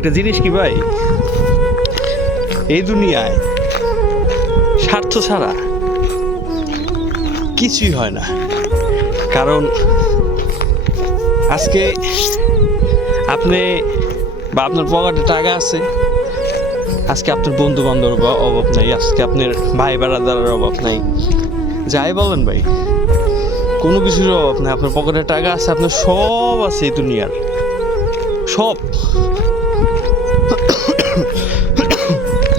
একটা জিনিস কি ভাই, এই দুনিয়ায় স্বার্থ ছাড়া কিছুই হয় না। কারণ আজকে আপনি বা আপনার পকেটে টাকা আছে, আজকে আপনার বন্ধু বান্ধবের অভাব নাই, আজকে আপনার ভাই বেড়াদারের অভাব নাই, যাই বলেন ভাই, কোনো কিছুর অভাব নাই। আপনার পকেটে টাকা আছে, আপনার সব আছে এই দুনিয়ার সব।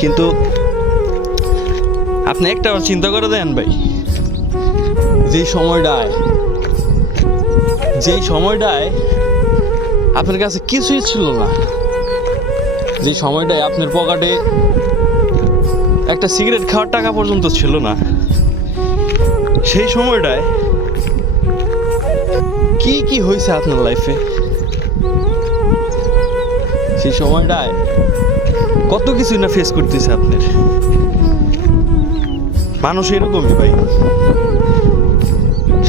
কিন্তু আপনি একটা চিন্তা করে দেন ভাই, যেই সময়টায় আপনার কাছে কিছুই ছিল না, যে সময়টায় আপনার পকেটে একটা সিগারেট খাওয়ার টাকা পর্যন্ত ছিল না, সেই সময়টায় কি কি হয়েছে আপনার লাইফে, সেই সময়টায় কত কিছুই না ফেস করতেছে আপনার। মানুষ এরকমই ভাই,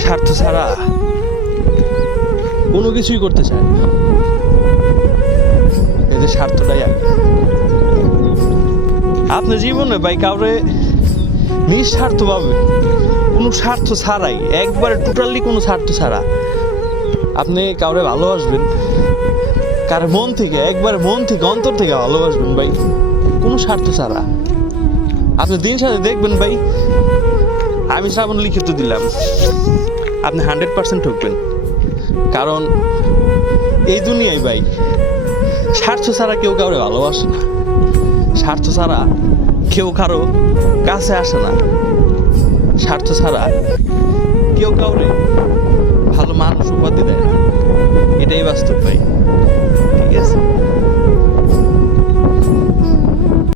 স্বার্থ ছাড়া কোনো কিছুই করতে চায় না, এদের স্বার্থটাই আগে। আপনার জীবনে ভাই কাউরে নিঃস্বার্থ ভাবে, কোনো স্বার্থ ছাড়াই, একবারে টোটালি কোনো স্বার্থ ছাড়া আপনি কাউরে ভালোবাসবেন, কার মন থেকে, একবারে মন থেকে, অন্তর থেকে ভালোবাসবেন ভাই, কোনো স্বার্থ ছাড়া। আপনি দিন সাথে দেখবেন ভাই, আমি শ্রাবণ লিখিত দিলাম, আপনি 100% ঠকবেন। কারণ এই দুনিয়ায় ভাই স্বার্থ ছাড়া কেউ কাউরে ভালোবাসে না, স্বার্থ ছাড়া কেউ কারো কাছে আসে না, স্বার্থ ছাড়া কেউ কাউরে ভালো মানুষ উপাধি দেয় না, এটাই বাস্তব ভাই।